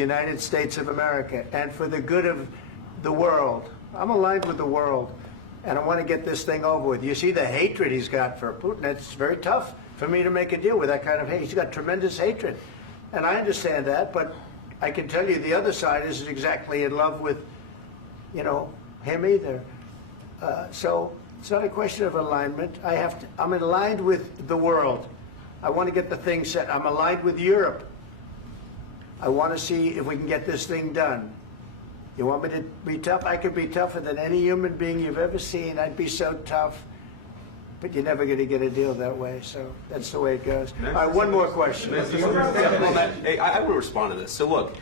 the United States of America and for the good of the world. I'm aligned with the world, and I want to get this thing over with. You see the hatred he's got for Putin. It's very tough for me to make a deal with that kind of hate. He's got tremendous hatred, and I understand that, but I can tell you the other side isn't exactly in love with, you know, him either. So it's not a question of alignment. I'm aligned with the world. I want to get the thing set. I'm aligned with Europe. I want to see if we can get this thing done. You want me to be tough? I could be tougher than any human being you've ever seen. I'd be so tough. But you're never going to get a deal that way. So that's the way it goes. All right, one more question. Hey, I will respond to this. So look,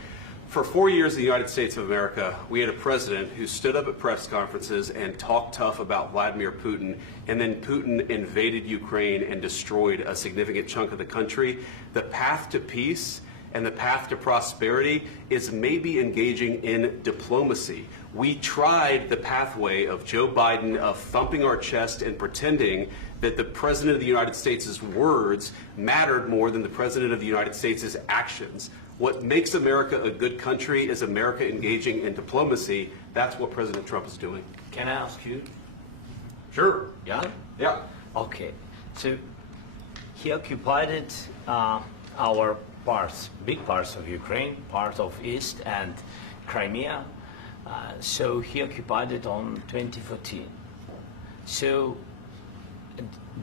for 4 years in the United States of America, we had a president who stood up at press conferences and talked tough about Vladimir Putin, and then Putin invaded Ukraine and destroyed a significant chunk of the country. The path to peace and the path to prosperity is maybe engaging in diplomacy. We tried the pathway of Joe Biden of thumping our chest and pretending that the President of the United States' words mattered more than the President of the United States' actions. What makes America a good country is America engaging in diplomacy. That's what President Trump is doing. Can I ask you? Sure. Yeah? Yeah. Okay. So he occupied our parts, big parts of Ukraine, part of East and Crimea. So he occupied it on 2014. So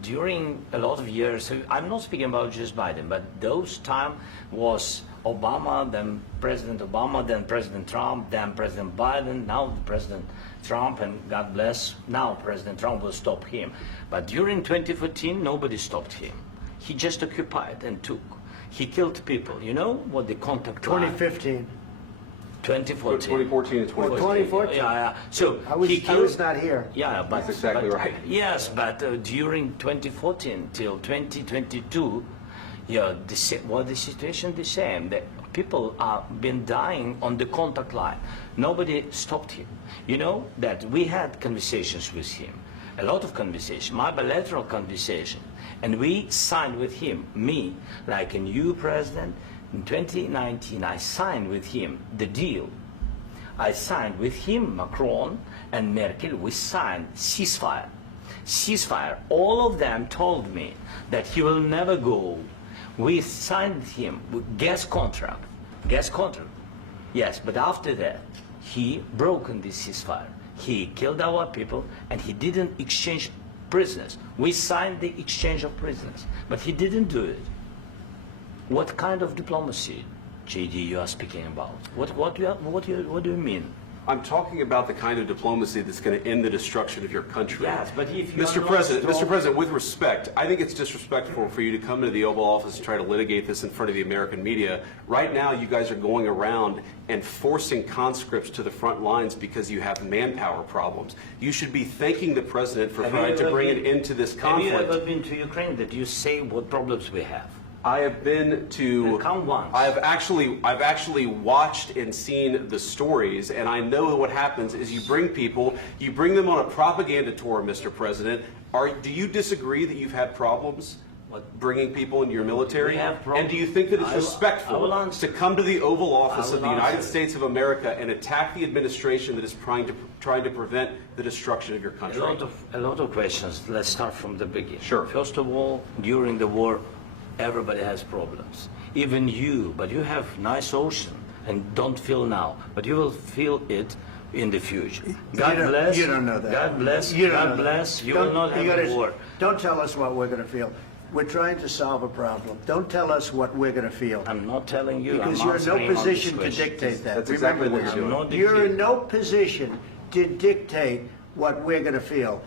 during a lot of years, so I'm not speaking about just Biden, but those time was Obama, then President Obama, then President Trump, then President Biden, now President Trump, and God bless, now President Trump will stop him. But during 2014, nobody stopped him. He just occupied and took. He killed people. You know what the contact 2015. 2014. 2014 and 2014. 2014. Yeah. So I was not here. Yeah, but that's exactly right. Yes, but during 2014 till 2022, yeah, the situation the same. The people have been dying on the contact line. Nobody stopped him. You know that we had conversations with him, a lot of conversation, my bilateral conversation, and we signed with him, me, like a new president. In 2019, I signed with him the deal. I signed with him, Macron and Merkel, we signed ceasefire. Ceasefire. All of them told me that he will never go. We signed with him with gas contract. Gas contract. Yes, but after that, he broken this ceasefire. He killed our people and he didn't exchange prisoners. We signed the exchange of prisoners, but he didn't do it. What kind of diplomacy, JD, you are speaking about? What do you mean? I'm talking about the kind of diplomacy that's going to end the destruction of your country. Yes, but if you Mr. President, with respect, I think it's disrespectful for you to come to the Oval Office and try to litigate this in front of the American media. Right now, you guys are going around and forcing conscripts to the front lines because you have manpower problems. You should be thanking the President for trying to bring an end to this conflict. Have you ever been to Ukraine that you say what problems we have? I have been to. Come once. I've actually watched and seen the stories, and I know what happens is you bring people, you bring them on a propaganda tour, Mr. President. Do you disagree that you've had problems bringing people into your military? And do you think that it's respectful to come to the Oval Office of the United States of America and attack the administration that is trying to prevent the destruction of your country? A lot of questions. Let's start from the beginning. Sure. First of all, during the war, everybody has problems. Even you, but you have nice ocean and don't feel now, but you will feel it in the future. God bless. You don't know that. God bless. You don't God know bless. that. You will not have a war. Don't tell us what we're going to feel. We're trying to solve a problem. Don't tell us what we're going to feel. I'm not telling you. Because you're in no position to dictate that. That's exactly what you're doing. You're in no position to dictate what we're going to feel.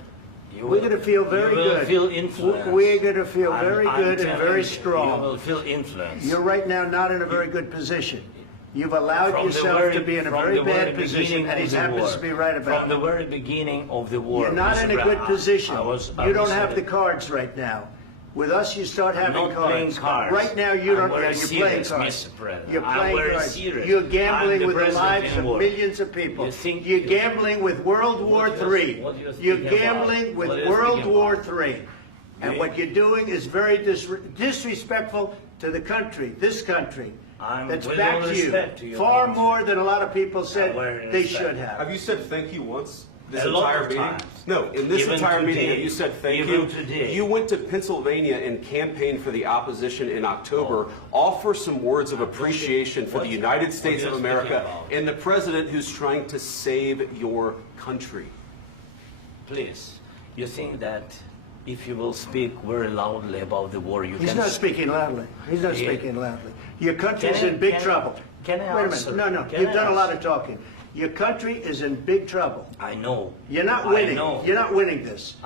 We're going to feel very good. Feel influenced. We're going to feel very good and very strong. You will feel influenced. You're right now not in a very good position. You've allowed yourself to be in a very bad position, and he happens to be right about it. From the very beginning of the war. You're not in a good position. You don't have the cards right now. With us, you start having cards. Right now, you don't. You're playing cards. You're playing cards. You're gambling with the lives of millions of people. You're gambling with World War III. You're gambling with World War III. And what you're doing is very disrespectful to the country, this country, that's with backed all you respect to your far country. more than a lot of people said Very they respect. should have. Have you said thank you once? This A lot entire of meeting? times. No, in this Even entire meeting, today. have you said thank Even you? today. You went to Pennsylvania and campaigned for the opposition in October. Offer some words of appreciation for the United States what of are you speaking America about? and the president who's trying to save your country. Please, you think that if you will speak very loudly about the war, you He's can... not speaking loudly. He's not Yeah. speaking loudly. Your country's Can I- in big can I- trouble. can I Wait a answer? minute. No, Can you've I done a lot answer? of talking. Your country is in big trouble. I know. You're not I winning. know. You're not winning this.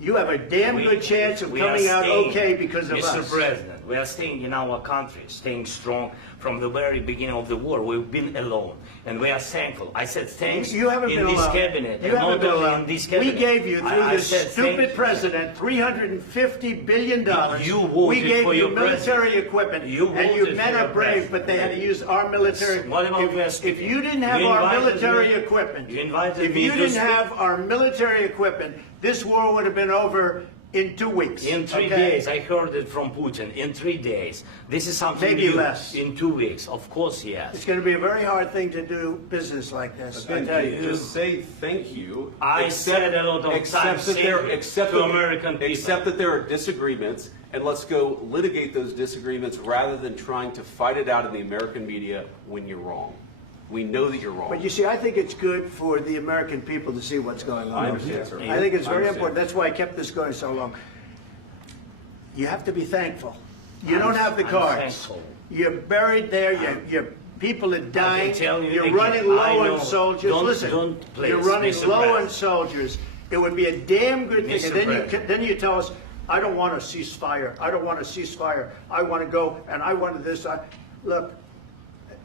You have a damn good chance of we are coming out staying, okay because of Mr. us. President, we are staying in our country, staying strong from the very beginning of the war. We've been alone, and we are thankful. I said thanks You haven't in been this alone. cabinet, You and haven't not been only alone. in this We cabinet. gave you, through I this said stupid thank you. president, $350 billion. You voted we gave for you your military president. equipment, You and you voted men for are your brave, president. but they had to use our military. What about Vance? If you didn't have You our invited military me- equipment, you invited if me you to didn't speak. have our military equipment, this war would have been over in 2 weeks. In 3 okay? days, I heard it from Putin. In 3 days, this is something Maybe new. less. In 2 weeks, of course, yes. It's going to be a very hard thing to do business like this. I Then tell you. just say thank you. I said a lot of except times that there, thank you except to that, American people. Except that there are disagreements, and let's go litigate those disagreements rather than trying to fight it out in the American media when you're wrong. We know that you're wrong. But you see, I think it's good for the American people to see what's going on. I understand, sir. I think it's I very understand. important. That's why I kept this going so long. You have to be thankful. You don't have the I'm cards. thankful. You're buried there. Your people are dying. tell you You're again, running I low know. on soldiers. Don't- Listen, don't, please, you're running Mr. low on President. soldiers. It would be a damn good thing. Mr. And then President. then you tell us, I don't want a ceasefire. I don't want a ceasefire. I want to go and I want this. Look,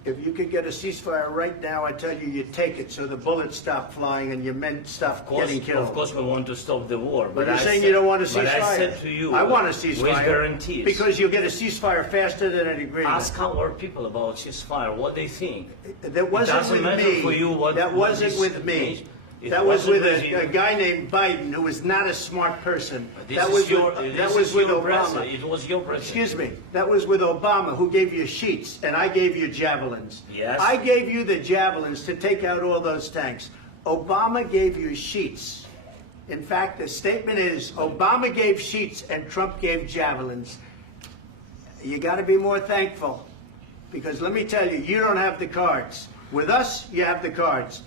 if you could get a ceasefire right now, I tell you, you take it so the bullets stop flying and your men stop getting killed. Of course, we want to stop the war. But you're I saying said- you don't want a ceasefire. But I said to you, I want a with ceasefire. guarantees. Because you'll get a ceasefire faster than an agreement. Ask our people about ceasefire, what they think. That wasn't doesn't with matter me. for you what- that what wasn't this with me. means. It That was wasn't with with you. a guy named Biden who was not a smart person. This That is was your, with, this that was is with your Obama. president. It was your president. Excuse me. That was with Obama, who gave you sheets, and I gave you javelins. Yes. I gave you the javelins to take out all those tanks. Obama gave you sheets. In fact, the statement is Obama gave sheets and Trump gave javelins. You got to be more thankful, because let me tell you, you don't have the cards. With us, you have the cards.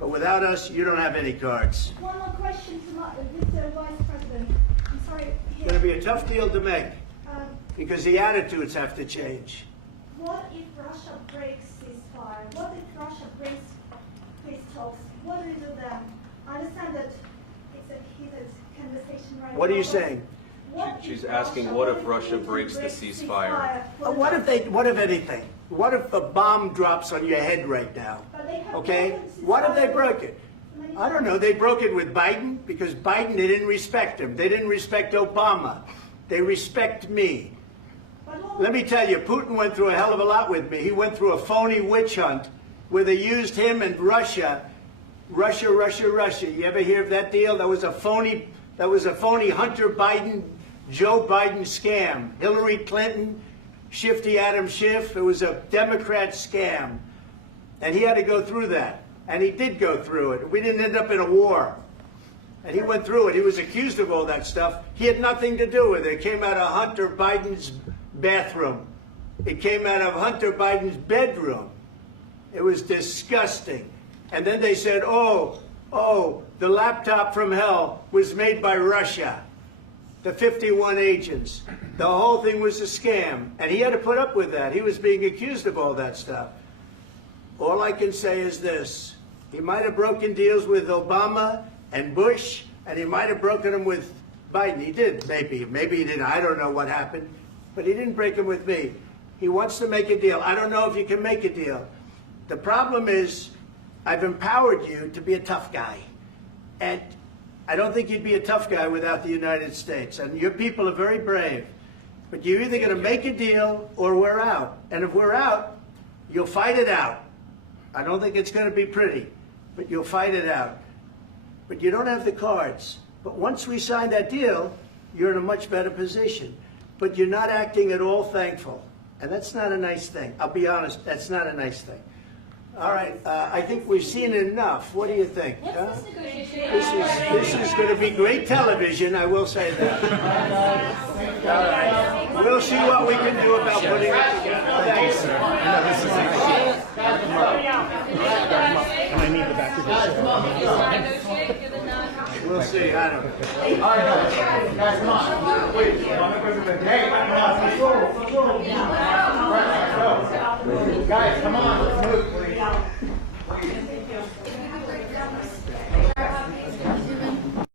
But without us, you don't have any cards. One more question to Mr. Vice President. I'm sorry. It's going to be a tough deal to make, Um, because the attitudes have to change. what if Russia breaks ceasefire? What if Russia breaks peace talks? What do we do then? I understand that it's a heated conversation right now. What are you but saying? what if She's asking, what if Russia Putin breaks the breaks ceasefire? What if anything? What if a bomb drops on your head right now? But they have Okay? broken What if they ceasefire broke it? many I don't know. They broke it with Biden because Biden, they didn't respect him. They didn't respect Obama. They respect me. But what- Let me tell you, Putin went through a hell of a lot with me. He went through a phony witch hunt where they used him and Russia. Russia. You ever hear of that deal? That was a phony Hunter Biden, Joe Biden scam. Hillary Clinton, Shifty Adam Schiff. It was a Democrat scam. And he had to go through that. And he did go through it. We didn't end up in a war. And he went through it. He was accused of all that stuff. He had nothing to do with it. It came out of Hunter Biden's bathroom. It came out of Hunter Biden's bedroom. It was disgusting. And then they said, oh, the laptop from hell was made by Russia. The 51 agents. The whole thing was a scam. And he had to put up with that. He was being accused of all that stuff. All I can say is this. He might have broken deals with Obama and Bush, and he might have broken them with Biden. He did, maybe. Maybe he didn't. I don't know what happened. But he didn't break them with me. He wants to make a deal. I don't know if you can make a deal. The problem is, I've empowered you to be a tough guy. And I don't think you'd be a tough guy without the United States. And your people are very brave. But you're either going to make a deal or we're out. And if we're out, you'll fight it out. I don't think it's going to be pretty, but you'll fight it out. But you don't have the cards. But once we sign that deal, you're in a much better position. But you're not acting at all thankful. And that's not a nice thing. I'll be honest, that's not a nice thing. All right, I think we've seen enough. What do you think? Huh? This is going to be great television, I will say that. All right. We'll see what we can do about putting it together. Thanks, sir. And I need the back of the We'll see. I don't know. Guys, come on. Wait, hey, guys, come on. Let's move, please.